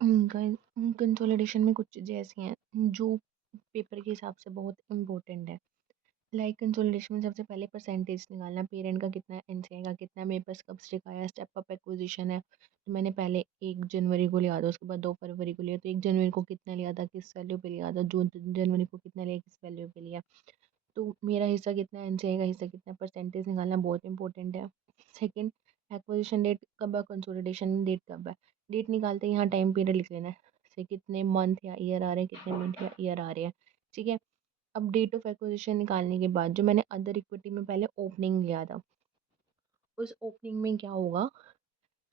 Consolidation में कुछ चीज़ें ऐसी हैं जो पेपर के हिसाब से बहुत इम्पोर्टेंट है। लाइक कंसोलिडेशन में सबसे पहले परसेंटेज निकालना, पेरेंट का कितना है, एनसीआई का कितना है, मेरे पास कब से आया, स्टेप अप एक्विजिशन है तो मैंने पहले 1 जनवरी को लिया था, उसके बाद 2 फरवरी को लिया, तो 1 जनवरी को कितना लिया था, किस वैल्यू पे लिया था, 2 जनवरी को कितना लिया, किस वैल्यू पे लिया, तो मेरा हिस्सा कितना है, एनसीआई का हिस्सा कितना है, परसेंटेज निकालना बहुत इंपॉर्टेंट है। सेकंड, एक्विजिशन डेट कब है, कंसोलिडेशन डेट कब है, डेट निकालते ही यहाँ टाइम पीरियड लिख लेना है, से कितने मंथ या ईयर आ रहे हैं, कितने मंथ या ईयर आ रहे हैं। ठीक है। अब डेट ऑफ एक्विजिशन निकालने के बाद जो मैंने अदर इक्विटी में पहले ओपनिंग लिया था, उस ओपनिंग में क्या होगा,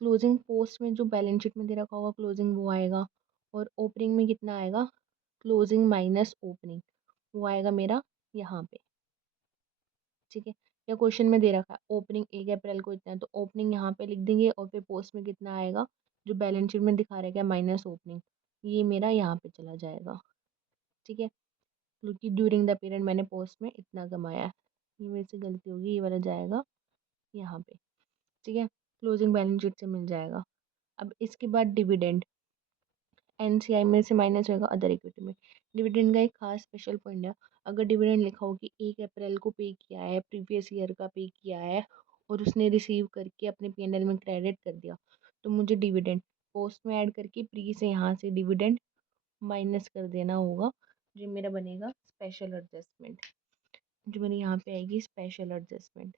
क्लोजिंग पोस्ट में जो बैलेंस शीट में दे रखा होगा क्लोजिंग वो आएगा, और ओपनिंग में कितना आएगा, क्लोजिंग माइनस ओपनिंग, वो आएगा मेरा यहाँ पे। ठीक है। या क्वेश्चन में दे रखा है ओपनिंग 1 अप्रैल को इतना है, तो ओपनिंग यहाँ पे लिख देंगे और फिर पोस्ट में कितना आएगा, जो बैलेंस शीट में दिखा रहेगा माइनस ओपनिंग, ये मेरा यहाँ पे चला जाएगा। ठीक है। क्योंकि ड्यूरिंग द पीरियड मैंने पोस्ट में इतना कमाया है, ये मेरे से गलती होगी, ये वाला जाएगा यहाँ पे। ठीक है। क्लोजिंग बैलेंस शीट से मिल जाएगा। अब इसके बाद डिविडेंड, एनसीआई में से माइनस होगा अदर इक्विटी में। डिविडेंड का एक खास स्पेशल पॉइंट है, अगर डिविडेंड लिखा हो कि 1 अप्रैल को पे किया है, प्रीवियस ईयर का पे किया है और उसने रिसीव करके अपने पीएनएल में क्रेडिट कर दिया, तो मुझे डिविडेंड पोस्ट में ऐड करके प्री से यहाँ से डिविडेंड माइनस कर देना होगा, जो मेरा बनेगा स्पेशल एडजस्टमेंट, जो मेरी यहाँ पे आएगी स्पेशल एडजस्टमेंट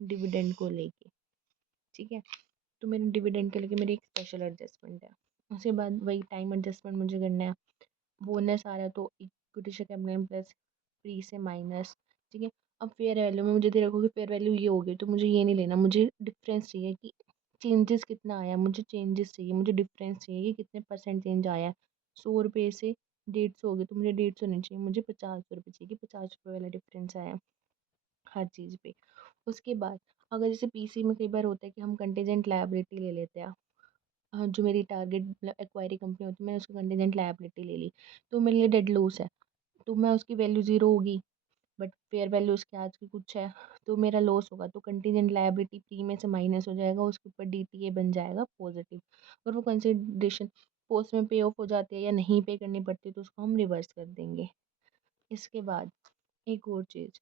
डिविडेंड को लेके। ठीक है। तो मेरे डिविडेंड के लेके मेरी एक स्पेशल एडजस्टमेंट है। उसके बाद वही टाइम एडजस्टमेंट मुझे करना है, बोनस आ रहा है तो equity share capital plus pre से माइनस। ठीक है। अब फेयर वैल्यू में मुझे दे रखो कि फेयर वैल्यू ये हो गई, तो मुझे ये नहीं लेना, मुझे डिफरेंस चाहिए कि चेंजेस कितना आया, मुझे चेंजेस चाहिए, मुझे डिफरेंस चाहिए कि कितने परसेंट चेंज आया है। 100 रुपये से 150 हो गए, तो मुझे 150 नहीं चाहिए, मुझे 50 रुपये चाहिए कि 50 रुपये वाला डिफरेंस आया हर चीज़ पे। उसके बाद अगर जैसे पीसी में कई बार होता है कि हम कंटीजेंट लायबिलिटी ले लेते हैं, जो मेरी टारगेट मतलब एक्वायरी कंपनी होती है, मैंने उसकी कंटीजेंट लायबिलिटी ले ली, तो मेरे लिए डेड लॉस है, तो मैं उसकी वैल्यू ज़ीरो होगी, बट फेयर वैल्यू उसकी आज की कुछ है, तो मेरा लॉस होगा, तो कंटीजेंट लायबिलिटी प्री में से माइनस हो जाएगा, उसके ऊपर डीटीए बन जाएगा पॉजिटिव, और वो कंसिडरेशन पोस्ट में पे ऑफ हो जाती है या नहीं पे करनी पड़ती है, तो उसको हम रिवर्स कर देंगे। इसके बाद एक और चीज़,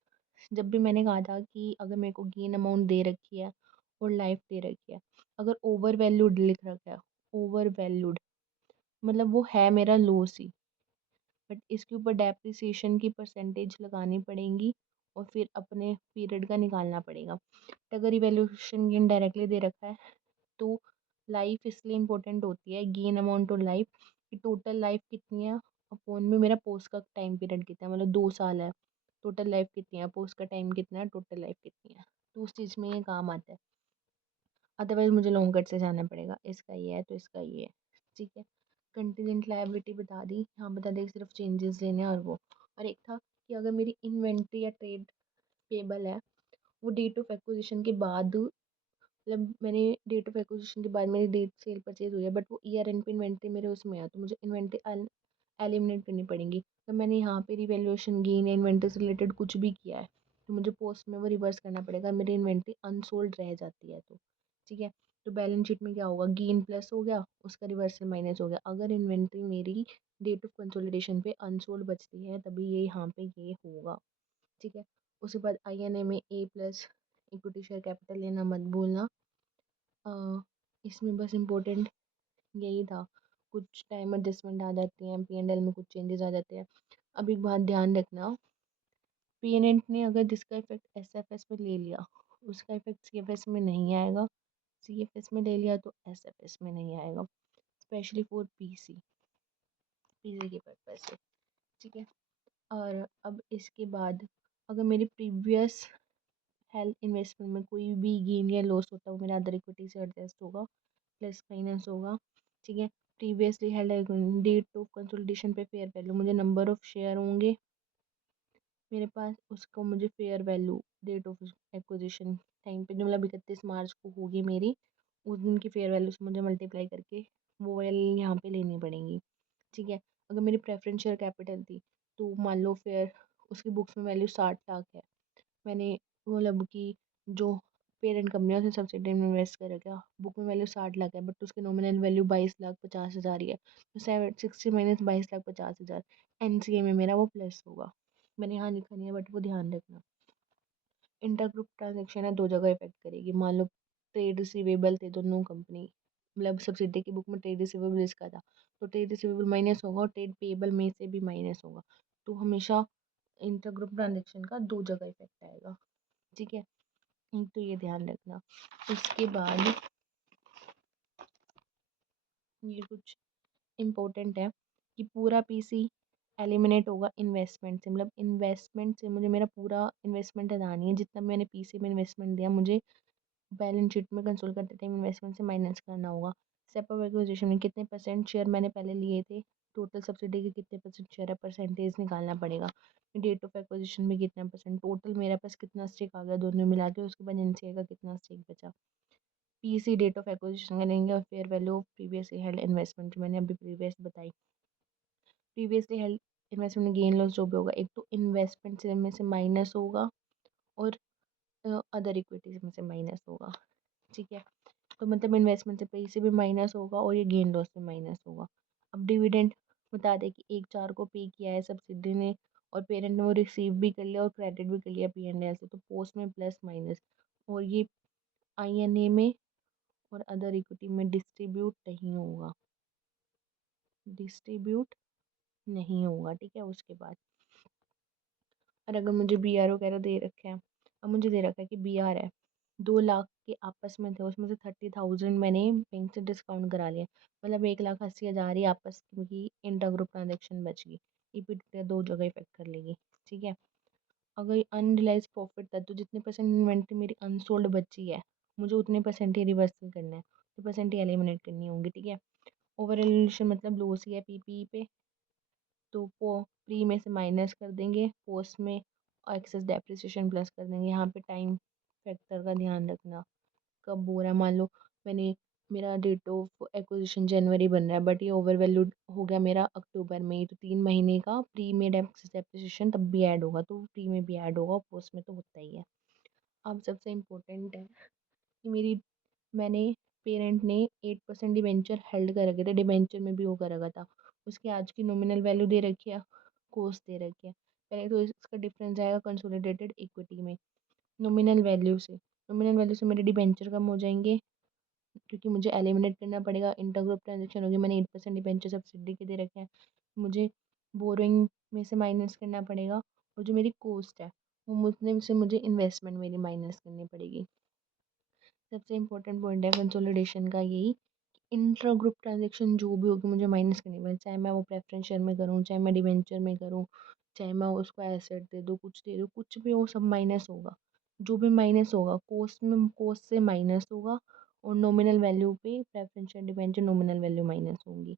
जब भी मैंने कहा था कि अगर मेरे को गेन अमाउंट दे रखी है और लाइफ दे रखी है, अगर ओवर वैल्यूड लिख रखा है, ओवर वैल्यूड मतलब वो है मेरा लॉस ही, बट इसके ऊपर डेप्रिसिएशन की परसेंटेज लगानी पड़ेगी और फिर अपने पीरियड का निकालना पड़ेगा। बट अगर इवैल्यूएशन गेन डायरेक्टली दे रखा है तो लाइफ इसलिए इम्पोर्टेंट होती है, गेन अमाउंट और लाइफ की टोटल लाइफ कितनी है अपॉन में मेरा पोस्ट का टाइम पीरियड कितना है, मतलब 2 साल है, टोटल लाइफ कितनी है, पोस्ट का टाइम कितना है, टोटल लाइफ कितनी है, तो उस चीज़ में ये काम आता है। अदरवाइज मुझे लॉन्ग कट से जाना पड़ेगा, इसका ये है तो इसका ये है। ठीक है। कंटीजेंट लायबिलिटी बता दी, यहाँ बता दी सिर्फ चेंजेस लेने हैं, और वो और एक था कि अगर मेरी इन्वेंट्री या ट्रेड पेबल है, वो डेट ऑफ एक्विजिशन के बाद, मतलब मैंने डेट ऑफ एक्विजिशन के बाद मेरी डेट सेल परचेज हुई है, बट वो ईयर एंड पे इन्वेंट्री मेरे उसमें है, तो मुझे इन्वेंट्री एलिमिनेट करनी पड़ेगी, तो मैंने यहाँ पे रिवैल्यूएशन गेन या इन्वेंट्री से रिलेटेड कुछ भी किया है, तो मुझे पोस्ट में वो रिवर्स करना पड़ेगा, मेरी इन्वेंट्री अनसोल्ड रह जाती है तो। ठीक है। तो बैलेंस शीट में क्या होगा, गेन प्लस हो गया, उसका रिवर्सल माइनस हो गया, अगर इन्वेंट्री मेरी डेट ऑफ कंसोलिडेशन पे अनसोल्ड बचती है तभी ये यहाँ पे ये होगा। ठीक है। उसके बाद आईएनए में ए प्लस इक्विटी शेयर कैपिटल लेना मत भूलना। अ, इसमें बस इम्पोर्टेंट यही था, कुछ टाइम एडजस्टमेंट आ जाती हैं, पीएनएल में कुछ चेंजेस आ जाते हैं। अब एक बात ध्यान रखना, पीएनएल ने अगर जिसका इफेक्ट एसएफएस में ले लिया, उसका इफेक्ट सीएफएस में नहीं आएगा, सीएफएस में ले लिया तो एसएफएस में नहीं आएगा, स्पेशली फॉर पीसी, पीसी के पर्पज से। ठीक है। और अब इसके बाद अगर मेरी प्रीवियस हेल्थ इन्वेस्टमेंट में कोई भी गेन या लॉस होता है, वो मेरा अदर इक्विटी से एडजस्ट होगा, प्लस माइनस होगा। ठीक है। Previously held date of consolidation पे फेयर वैल्यू, मुझे नंबर ऑफ शेयर होंगे मेरे पास, उसको मुझे fair value date of acquisition time पे जो मतलब 31 मार्च को होगी मेरी, उस दिन की फेयर वैल्यू से मुझे मल्टीप्लाई करके वो वैल्यू यहाँ पे लेनी पड़ेंगी। ठीक है। अगर मेरी प्रेफरेंस शेयर कैपिटल थी, तो मान लो फेयर उसकी बुक्स में वैल्यू 60 लाख है, मैंने मतलब कि जो पेरेंट कंपनी है उसने सब्सिडी में इन्वेस्ट कर रखा है, बुक में वैल्यू 60 लाख है बट उसकी नॉमिनल वैल्यू 22,50,000 ही है, तो 60 माइनस 22,50,000 एनसीए में मेरा वो प्लस होगा। मैंने यहाँ लिखा नहीं है बट वो ध्यान रखना। इंटरग्रुप ट्रांजेक्शन है, दो जगह इफेक्ट करेगी। मान लो ट्रेड रिसीवेबल थे दोनों कंपनी, मतलब सब्सिडी की बुक में ट्रेड रिसीवेबल इसका था, तो ट्रेड रिसीवेबल माइनस होगा और ट्रेड पेएबल में से भी माइनस होगा, तो हमेशा इंटरग्रुप ट्रांजेक्शन का दो जगह इफेक्ट आएगा। ठीक है, एक तो ये ध्यान रखना। उसके बाद ये कुछ इम्पोर्टेंट है कि पूरा पीसी एलिमिनेट होगा इन्वेस्टमेंट से, मतलब इन्वेस्टमेंट से मुझे मेरा पूरा इन्वेस्टमेंट अदा नहीं है, जितना मैंने पीसी में इन्वेस्टमेंट दिया मुझे बैलेंस शीट में कंसोल करते टाइम इन्वेस्टमेंट से माइनस करना होगा। स्टेप ऑफ एक्विजिशन में कितने परसेंट शेयर मैंने पहले लिए थे, टोटल सब्सिडी के कितने परसेंट शेयर है, परसेंटेज निकालना पड़ेगा। डेट ऑफ एक्विजिशन में कितना परसेंट, टोटल मेरे पास कितना स्टेक आ गया दोनों मिला के, उसके बाद एनसीए का कितना स्टेक बचा। पीसी डेट ऑफ एक्विजिशन का लेंगे और fair value of previously held investment जो मैंने अभी प्रीवियस बताई। प्रीवियसली हेल्ड इन्वेस्टमेंट में गेन लॉस जो भी होगा, एक तो इन्वेस्टमेंट से में से माइनस होगा और अदर इक्विटीज में से माइनस होगा। ठीक है, तो मतलब इन्वेस्टमेंट से पैसे भी माइनस होगा और ये गेन लॉस में माइनस होगा। अब डिविडेंड बता दें कि 1/4 को पे किया है सब्सिडी ने और पेरेंट ने वो रिसीव भी कर लिया और क्रेडिट भी कर लिया पीएनएल से, तो पोस्ट में प्लस माइनस, और ये आईएनए में और अदर इक्विटी में डिस्ट्रीब्यूट नहीं होगा, डिस्ट्रीब्यूट नहीं होगा। ठीक है, उसके बाद और अगर मुझे BR वगैरह दे रखे हैं, अब मुझे दे रखा है कि BR है 2 लाख के आपस में थे, उसमें से 30,000 मैंने बैंक से डिस्काउंट करा लिया, मतलब 1,80,000 ही आपस की इंटर ग्रुप ट्रांजेक्शन बच गई। इक्विटी दो जगह इफेक्ट कर लेगी। ठीक है, अगर अनरिलाइज प्रॉफिट था तो जितने परसेंट इन्वेंट्री मेरी अनसोल्ड बची है मुझे उतने परसेंट ही रिवर्सल करना है, तो परसेंट ही एलिमिनेट करनी होंगी। ठीक है, ओवर एलिमिनेशन मतलब लॉस ही है पीपी पे, तो वो प्री में से माइनस कर देंगे, पोस्ट में एक्सेस डेप्रिसिएशन प्लस कर देंगे। यहाँ पे टाइम फैक्टर का ध्यान रखना, कब हो रहा है। मान लो मैंने मेरा डेट ऑफ एक्विजिशन जनवरी बन रहा है बट ये ओवर वैल्यूड हो गया मेरा अक्टूबर में ही, तो 3 महीने का प्री में एक्सेस डेप्रिसिएशन तब भी ऐड होगा, तो प्री में भी ऐड होगा, पोस्ट में तो होता ही है। अब सबसे इम्पोर्टेंट है कि मैंने पेरेंट ने 8% डिबेंचर हेल्ड कर रखे थे, डिबेंचर में भी वो कर रखा था, उसकी आज की नॉमिनल वैल्यू दे रखी है, कोस्ट दे रखी है। पहले तो इसका डिफरेंस आएगा कंसोलिडेटेड इक्विटी में नॉमिनल वैल्यू से मेरे डिबेंचर कम हो जाएंगे क्योंकि मुझे एलिमिनेट करना पड़ेगा, इंटरग्रुप ट्रांजेक्शन होगी, मैंने 8% डिबेंचर सब्सिडी के दे रखे हैं, मुझे बोरोइंग में से माइनस करना पड़ेगा और जो मेरी कोस्ट है वो मुझे से मुझे इन्वेस्टमेंट मेरी माइनस करनी पड़ेगी। सबसे इम्पोर्टेंट पॉइंट है कंसोलिडेशन का यही, इंट्रा ग्रुप ट्रांजेक्शन जो भी होगी मुझे माइनस करनी पड़ेगी, चाहे मैं वो प्रेफरेंस शेयर में करूँ, चाहे मैं डिबेंचर में करूँ, चाहे मैं उसको एसेट दे दूँ, कुछ दे दूँ, कुछ भी हो सब माइनस होगा। जो भी माइनस होगा कोस्ट से माइनस होगा और नॉमिनल वैल्यू पे preference share debenture nominal value minus होंगी।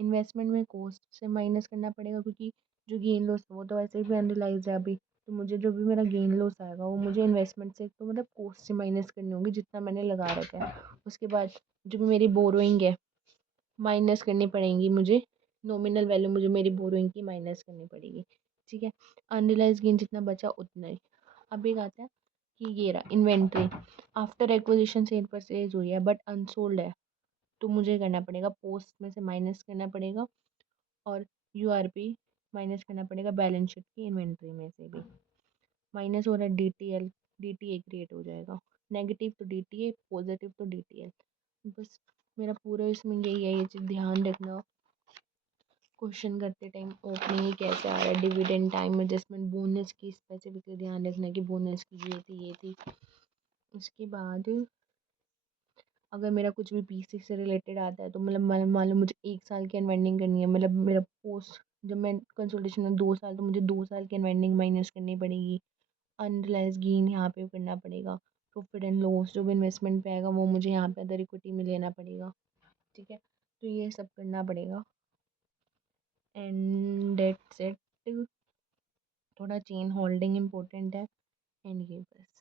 इन्वेस्टमेंट में कोस्ट से माइनस करना पड़ेगा क्योंकि जो गेन लॉस है वो तो वैसे भी अनरिलाइज है अभी, तो मुझे जो भी मेरा गेन लॉस आएगा वो मुझे इन्वेस्टमेंट से तो मतलब कोस्ट से माइनस करनी होगी जितना मैंने लगा रखा है। उसके बाद जो भी मेरी बोरोइंग है माइनस करनी पड़ेंगी मुझे, नॉमिनल वैल्यू मुझे मेरी बोरोइंग की माइनस करनी पड़ेगी। ठीक है, अनरिलाइज गेन जितना बचा उतना ही। अब एक आता है कि ये रहा inventory, after acquisition cell purchase हुई है बट अनसोल्ड है, तो मुझे करना पड़ेगा पोस्ट में से माइनस करना पड़ेगा और यूआरपी माइनस करना पड़ेगा बैलेंस शीट की इन्वेंट्री में से भी। माइनस हो रहा है डीटीएल, डीटीए क्रिएट हो जाएगा, नेगेटिव तो डीटीए, पॉजिटिव तो डीटीएल। बस मेरा पूरा इसमें यही है, ये चीज़ ध्यान रखना क्वेश्चन करते टाइम ओपनिंग कैसे आ रहा है, डिविडेंड टाइम एडजस्टमेंट, बोनस की स्पेसिफिकली ध्यान रखना कि बोनस की ये थी। उसके बाद अगर मेरा कुछ भी पीसी से रिलेटेड आता है तो मतलब मान लो मुझे 1 साल की अनवाइंडिंग करनी है, मतलब मेरा पोस्ट जब मैं कंसल्टेशन में 2 साल, तो मुझे 2 साल की अनवाइंडिंग माइनस करनी पड़ेगी। अनरिलाइज गेन यहाँ पे करना पड़ेगा, प्रॉफिट एंड लॉस जो भी इन्वेस्टमेंट पे आएगा वो मुझे यहाँ पे अदर इक्विटी में लेना पड़ेगा। ठीक है, तो ये सब करना पड़ेगा एंड डेट्स इट। थोड़ा चेन होल्डिंग इम्पोर्टेंट है एंड ये बस।